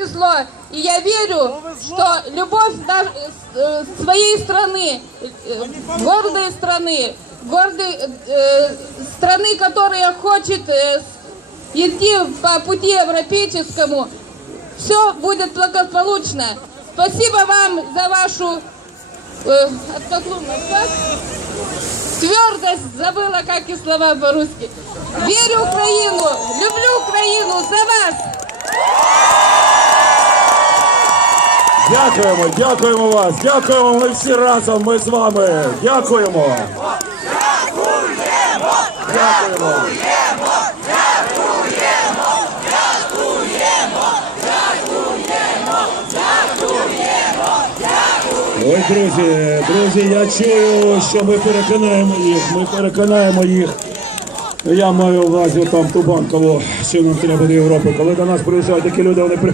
повезло. И я верю, что любовь наш- э, своей страны, э, гордой страны, гордой э, страны, которая хочет э, идти по пути европейскому, все будет благополучно. Спасибо вам за вашу э, твердость, забыла, как и слова по-русски. Верю Украину, Дякуємо, дякуємо вас, дякуємо. Ми всі разом. Ми з вами. Дякуємо. Дякуємо. Ой, друзі, друзі, я чую, що ми переконаємо їх. Ми переконаємо їх. Я маю увазі там ту банкову, що нам треба до Європи. Коли до нас приїжджають такі люди, вони приходять.